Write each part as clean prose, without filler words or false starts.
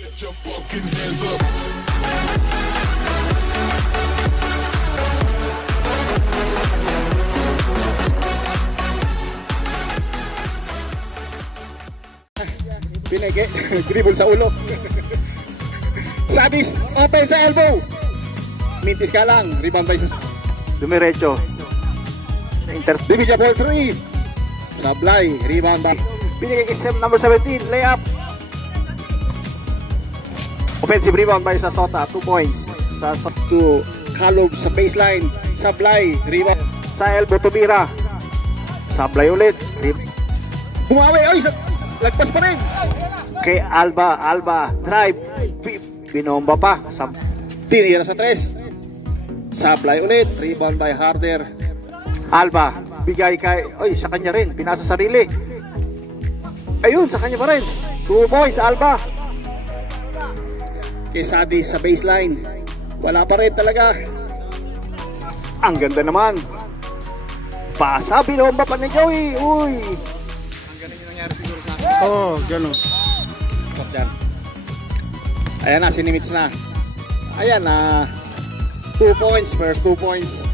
Get your fucking hands up. Pineke, dribble sa ulo. Sadis, open sa elbow. Mintis ka lang, rebound by sa dumiretso. Divija ball 3. Sablay, rebound by Pineke kay number 17, layup. Offensive rebound by sa Sota, 2 points. Sa to Kalob sa baseline. Sablay, rebound sa elbow tumira. Sablay ulit. Bumawi, oy, lagpas pa rin. Kay Alba, drive, binomba pa. Tinira sa 3. Sablay ulit, rebound by Harder. Alba, bigay kay, oy, sa kanya rin, pinasa sarili. Ayun, sa kanya pa rin. 2 points, Alba. Kay Sadi sa baseline. Wala pa rin talaga. Ang ganda naman. Pasa, binomba pa ni Joey. Uy. Ang ganun yung nangyari siguro sa akin. Oo, gano'n. Ayan na, sinimits na. Ayan na, 2 points, first 2 points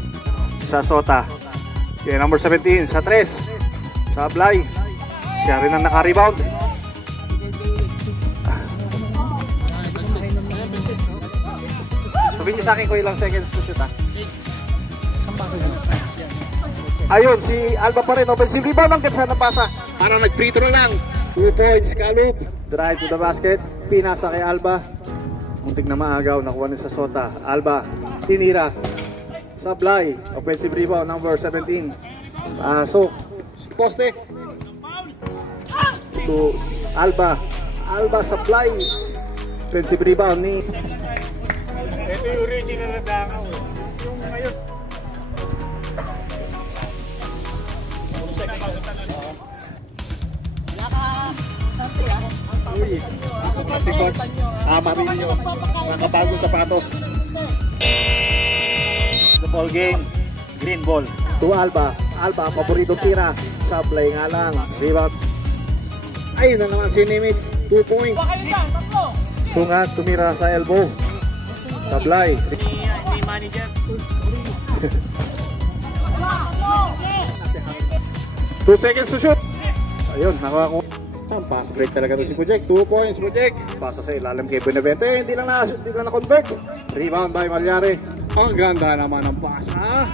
sa Sota. Kaya number 17 sa 3. Sablay. Siya rin ang naka-rebound. Sabihin niyo sa akin kung ilang seconds to shoot ha. Ayun, si Alba pa rin. Offensive rebound ang kipsa ng pasa. Para nag-free throw lang. 2 points, Kalub. Drive to the basket. Pinasa kay Alba. Muntik na maagaw. Nakuha niya sa Sota. Alba. Tinira. Sablay. Offensive rebound. Number 17. So, poste. To Alba. Alba Sablay. Offensive rebound ni. Ito yung original na dangaw. Yung ngayon. Uy, pasok na si Coach Amarillo, nakabagong sapatos. The ball game, green ball. To Alba, Alba, paborito tira. Sablay nga lang, rebound. Ayun na naman si Nimitz, 2 points. Sungat, tumira sa elbow. Sablay. 2 seconds to shoot. Ayun, nakuha ko. Pass break talaga to si Pujek. 2 points, Pujek. Pasa sa ilalim kay Benavente. Hindi lang na-convert. Rebound by Malyari. Ang ganda naman ng pasa.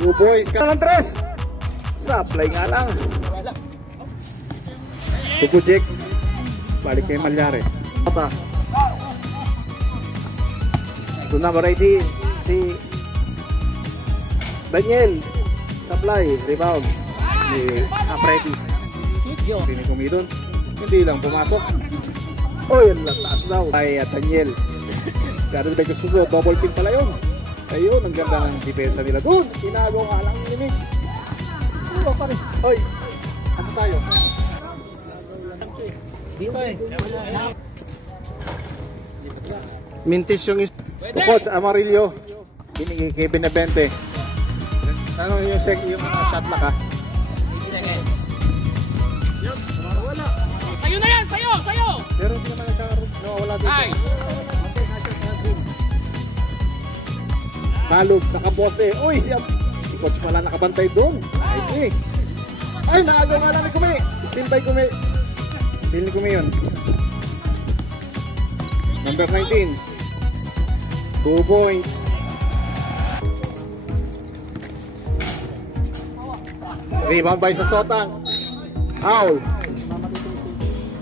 2 points. Kanan 3. Supply nga lang. Si Pujek. Balik kay Malyari. Pata. Ito number 18. Si Daniel. Supply. Rebound. Si Apredi. Hindi kumidon, hindi lang pumasok. Oh, yun lang, taas daw. Ay, Daniel. Pero ba gusto mo, double pin pala yun. Ayun, ang ganda ng depensa nila. Doon, inago nga lang yung mix. Ano pa rin? Oy, ano tayo? Mintis yung is... Coach Amarillo, binigay kay Benavente. Ano yung shot lock ha? Sayo na yan! Sayo! Pero hindi naman nakawala dito. Nice! Kalog, nakaposte. Uy, si Coach pala nakabantay doon. Nice eh. Ay, naagaw nga lang ni Kumi. Still by Kumi. Still ni Kumi yun. Number 19. 2 points. Rebound by sa Sota. Foul.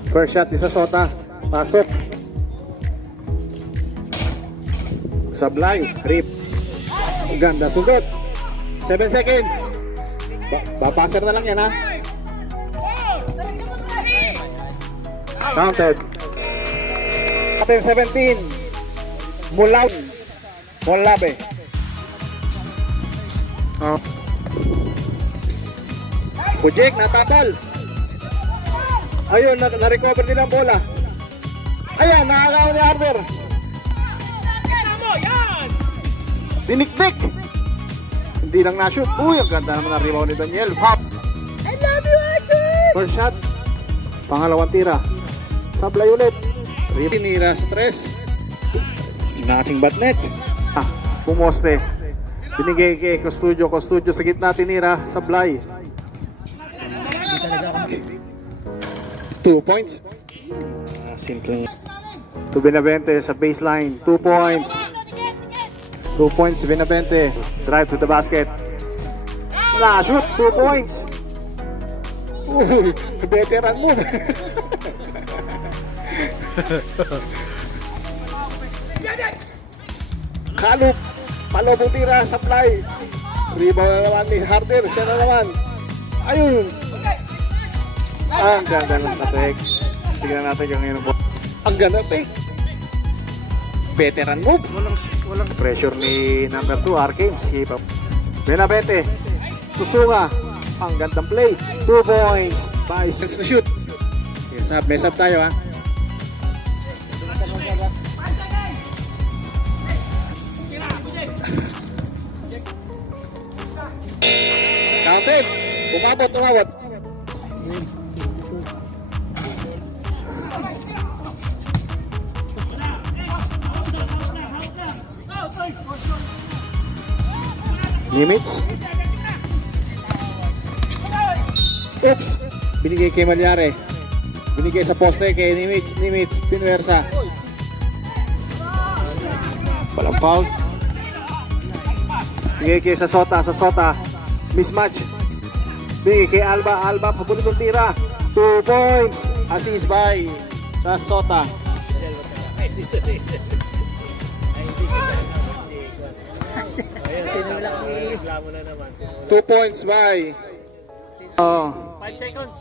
First shot ni sa Sota. Pasok. Sablay. Rip. Ganda. Sundot. 7 seconds. Bapaser na lang yan ha. Counted. 17. Mulabe. Pujek natapal. Ayun, na-recover nila ang bola. Ayan, nakakaon ni Harder. Dinikdik. Hindi lang na-shoot. Uy, ang ganda naman ang rebound ni Daniel. Pop. I love you, Harder! First shot. Pangalawang tira. Sablay ulit. Tinira stress. Inating batnet. Pumoste. Binigay kay Custodio sa gitna, tinira sa Blay. 2 points. Simple. To Benavente sa baseline. 2 points. 2 points Benavente. Drive to the basket. Shoot. 2 points. Uy, veteran move. Kalop. Palobong tira, supply. Rebound na naman ni Harder. Siya na naman. Ayun. Ang ganda ng attack. Tignan natin yung ngayon. Ang ganda attack. Veteran move. Walang pressure ni number 2, Arkames. Keep up. Benavente. Susunga. Ang gandang play. 2 points. By to shoot. Mess up tayo ha. Counted. Umabot. Nimitz. Oops. Binigay kay Malyare. Binigay sa poste kay Nimitz. Pinwersa. Walang foul. Binigay kay sa Sota. Mismatch. Binigay kay Alba. Pabulit ng tira. 2 points. Assist by sa Sota. 2 points by 5 seconds,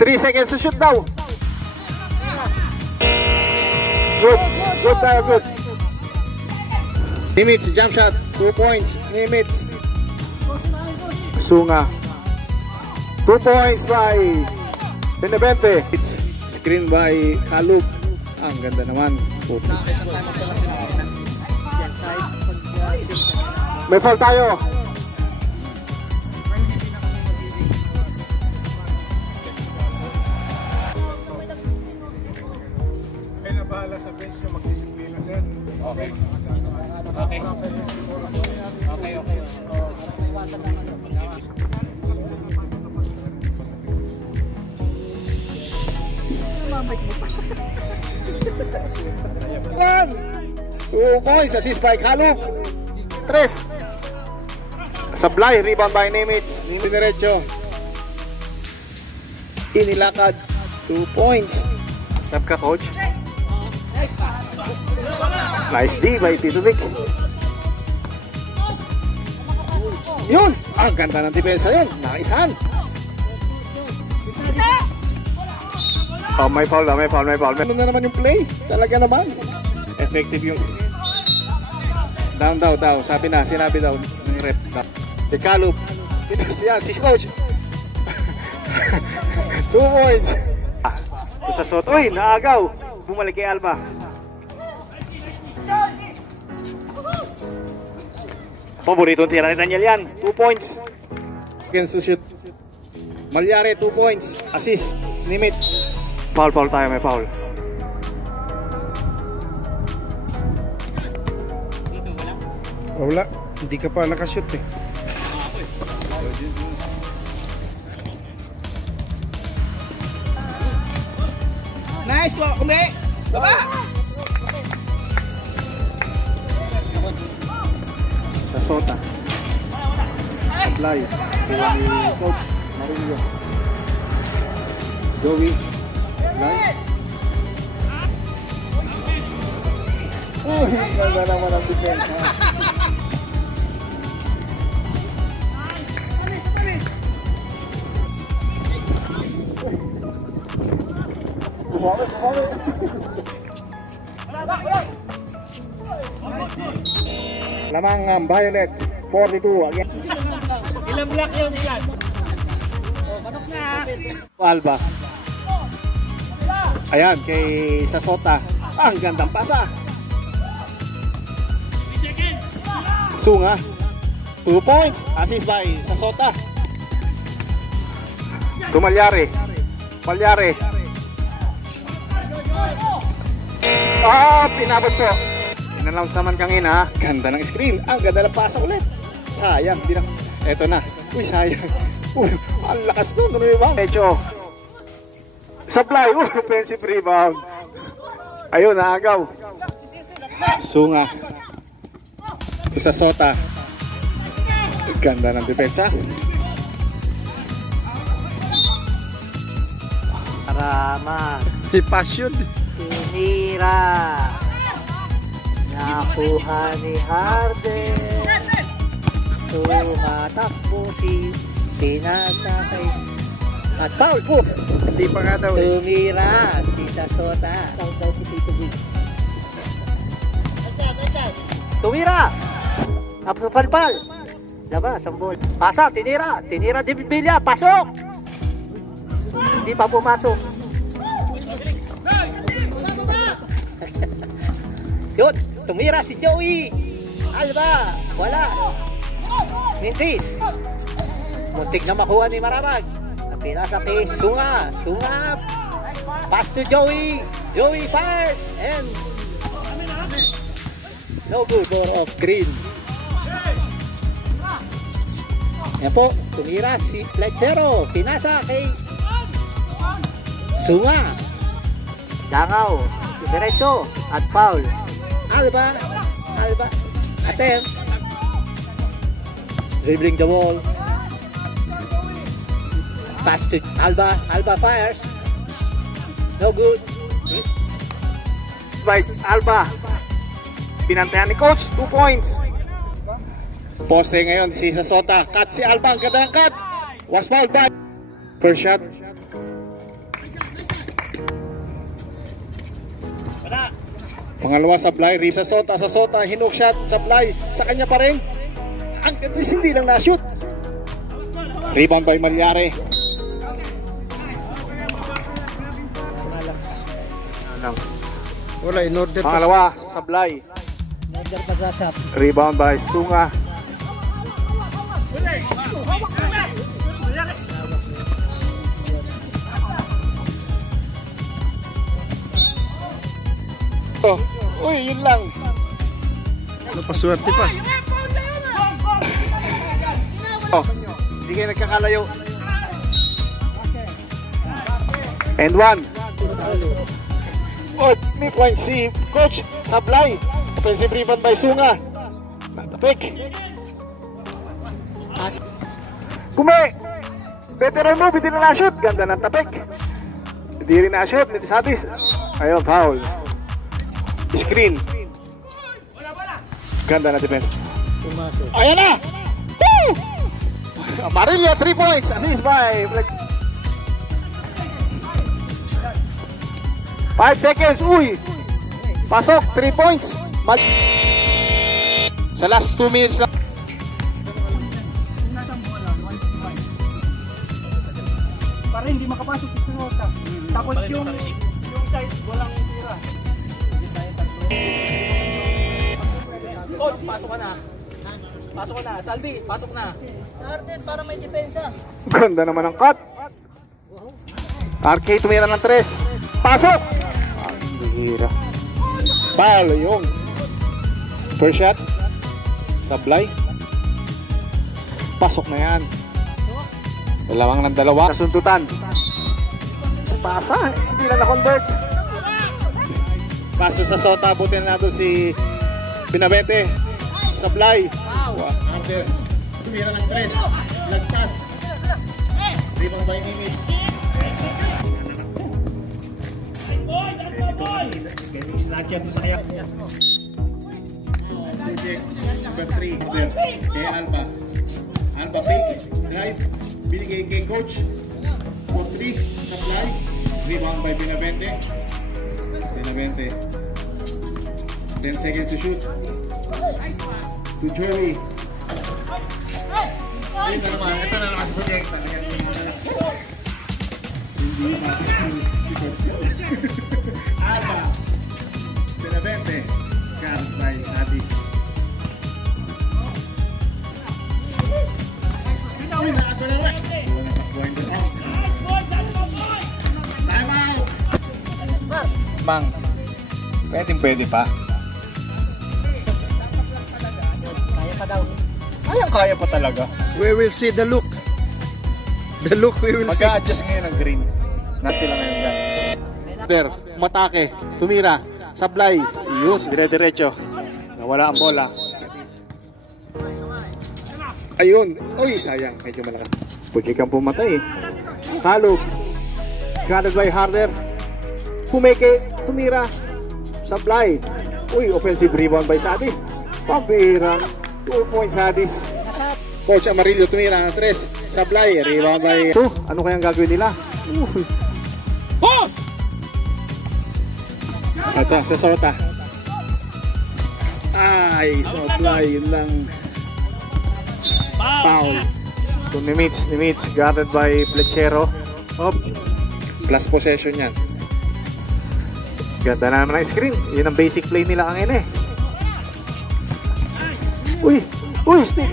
3 seconds to shoot daw. Good tayo, good. Nimitz, jump shot, 2 points. Nimitz. Sunga. 2 points by Benavente. Screen by Kalub. Ang ganda naman. May foul tayo. Kaya na bahala sa bench yung magdisiplina, sir. Okay. One. 2 points. Assist by Kalub. 3. Sablay, rebound by Nimitz. Diretso. Inilakad. 2 points. Tap ka, coach. Nice D by Tito Vic. Yun! Ang ganda ng depensa yun. Nakaisahan. Oh, may foul. Ano na naman yung play? Talaga naman. Effective yung down daw. Sinabi daw ng rep. Si Kalub. Yan, si coach. 2 points. Sa Soto. Uy, naagaw. Bumalik kay Alba. Paboritong tira ni Daniel yan. 2 points. Against the shoot. Malyare, 2 points. Assist. Nimitz. Foul tayo, may foul. Wala, hindi ka pa nakashoot eh. Nice po, kumbi! Baba! Sa Sota. Fly. Coach Marilio. Joey. Fly. Ganda naman ang defense. Lamang ang Violet 42 again. Ilang block yun, ilan? Manok na. Alba. Ayan, kay Sasota. Ang gandang pasa. Sunga. 2 points. Assist by Sasota. Tumalyare. Palyare. Pinabot po. In-announce naman kanina. Ganda ng screen. Ang ganda ng pasa ulit. Sayang. Di na. Eto na. Uy, sayang. Uy, ang lakas nun. Ano yung bang? Medyo. Supply. Offensive rebound. Ayun, naagaw. Sunga. Ito sa Sota. Ganda ng depensa. Rama. May passion. Tinira. Nakuha ni Harden. Tumatakbo si Pinasakay. At foul po. Hindi pa nga daw eh. Tumira si Sasota. Tumira. Napapalpal. Labas ang ball. Pasa, tinira. Tinira di Bilya. Pasok. Hindi pa pumasok. Yun. Tumira si Joey. Alba. Wala. Mintis. Muntik na makuha ni Maramag. At pinasa kay Sunga. Sunga. Pass to Joey. Joey fires. And no good. Door of Green. Yan po. Tumira si Lechero. Pinasa kay Sunga. Dangaw. Diretso. At foul. Alba. Alba. Attempts. Dribbling the wall. Pass to Alba. Alba fires. No good. By Alba. Pinantayan ni Coach. 2 points. Poste ngayon si Sasota. Cut si Alba. Ang ganda ng cut. Was fouled by. First shot. Pangalawa Sablay. Risa Sota. Sasota. Hinook shot. Sablay. Sa kanya pa rin. Ang ganda. Hindi lang na-shoot. Rebound by Malyari. Wala, in order Pangalawa, Sablay. Rebound by Sunga. Oh, uy, yun lang. Napaswerte pa. Oh, hindi kayo nagkakalayo. And one. Oh, may point si Coach Sablay. Offensive rebound by Sunga. Natapik. Kume! Veteran mo, hindi na na-shoot. Ganda ng tapik. Hindi rin na-shoot. Nito satis. Ayun, foul. Screen. Ganda na defense. Ayan na! Woo! Amarillo, 3 points. Assist by 5 seconds, uy! Pasok, 3 points. Sa last 2 minutes lang. Para hindi makapasok si Sinota. Tapos yung side, walang tira. Coach, pasok ka na. Pasok ka na. Salvi, pasok na. Harden, para may depensa. Ganda naman ang cut. RK tumira ng 3. Pasok! Ang bihira. Palo yung first shot. Sablay. Pasok na yan. Dalawang ng dalawa. Kasundutan. Pasa. Hindi na na-convert. Paso sa Sota. Buti na nato si Pinabete. Sablay. Wow. Arthur. Tumira ng 3. Lagpas. Ribang by Mimit. Sinakyan sa kaya. Number 3. Kay Alba. Alba fake. Drive. Binigay kay Coach. For 3. Supply. Rebound by Pinabente. Pinabente. 10 seconds to shoot. To Joey. Ayun na naman. Ito na naman sa project. Hindi naman sa school. Alba. Pinabente. Card by Sadis. Uy, nakato na naman. Time out. Bang. Pwede pa. Kaya pa daw. Kaya pa talaga. We will see the look. The look we will see. Mag-a-adjust ngayon ng green. Nasa sila ngayon yan. There, matake, tumira, sablay, yun, dire-diretso. Nawala ang bola. Ayun, uy, sayang, medyo malakas. Pwede kang pumatay. Kalog, guarded by Harder. Pumeke, tumira, sablay. Uy, offensive rebound by Sadis. Pambirang, 2 points Sadis. Coach Amarillo tumira ng 3. Sablay, rebound by... Ano kayang gagawin nila? Boss! Ito, sa Sota. Ay, Sablay, yun lang. Foul. So, Nimitz, guarded by Plechero. Plus possession yan. Ganda na naman ang screen. Yun ang basic play nila ang ine. Uy, stick.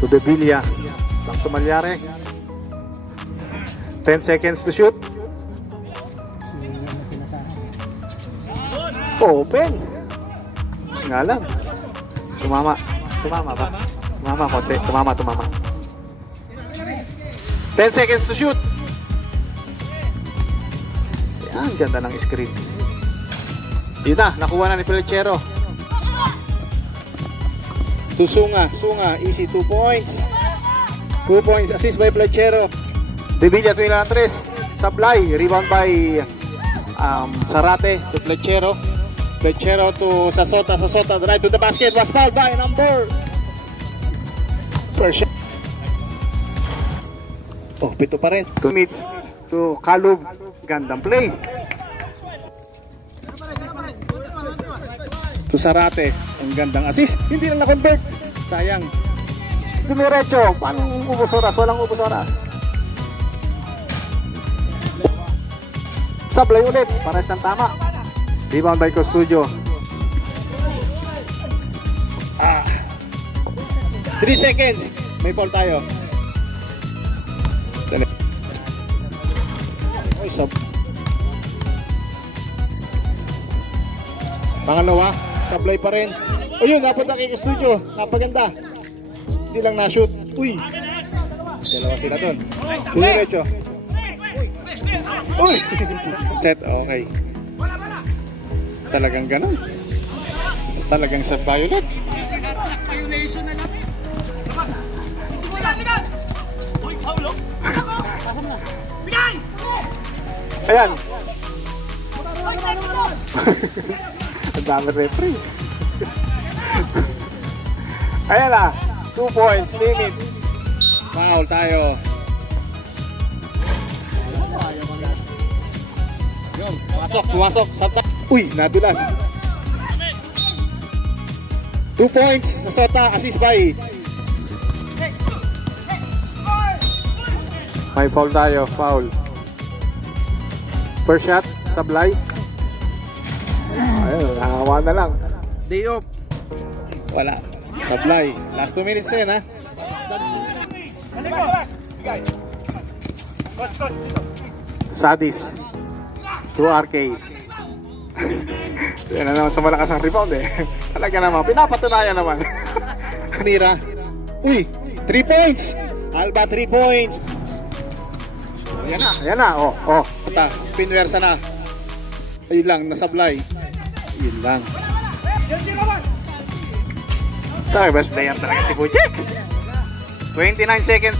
To the Villa. Lang tumalyari. 10 seconds to shoot. Open. Nga lang. Tumama ba? Tumama konti. Tumama. 10 seconds to shoot. Yan, ganda ng screen. Yun na, nakuha na ni Pelechero. Sunga, easy 2 points. 2 points, assist by Pelechero. De Villa, 3 Sablay, rebound by Sarate to Pelechero. Pelechero to Sasota, drive to the basket, was fouled by number. First shot. Oh, pito pa rin. 2 minutes to Kalub. Gandang play. To Sarate, ang gandang assist. Hindi lang na-convert. Sayang. Dumiretso. Paano ubos oras? Walang ubos oras. Sablay ulit. Pares ng tama. Rebound by Costudio. 3 seconds. May foul tayo. Ay, pangalawa. Sablay pa rin. Ayun, napunta kay Costudio. Napaganda. Hindi lang na-shoot. Uy. Dalawa sila doon. Diretso. Uy. Set, okay. Talagang ganun. Talagang sa violet. Ayan. Ang dami referee. Ayan na. 2 points, limit. Foul tayo. Pumasok. Uy, nadulas. 2 points. Nasota, assist by. May foul tayo, foul. First shot, Sablay. Ayun, nakawa na lang. Day off. Wala. Sablay. Last 2 minutes yan, ha? Sadis. To RK. Yan na naman sa malakas ang rebound eh. Talaga naman. Pinapatunayan naman. Kanira. Uy! 3 points! Alba 3 points. Ayan na. Oh. Ata, pinwersa na. Ayun lang, nasablay. Ayun lang. Sorry, best player talaga si Bujek. 29 seconds.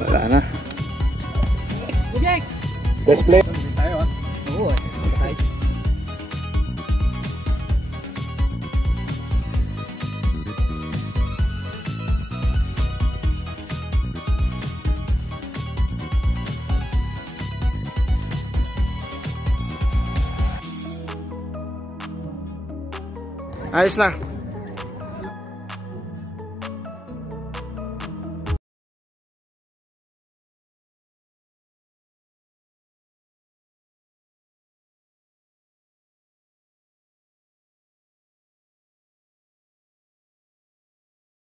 Wala na. Bujek! Best player. Tayo ha? Oo eh. Tayo. Ayos na.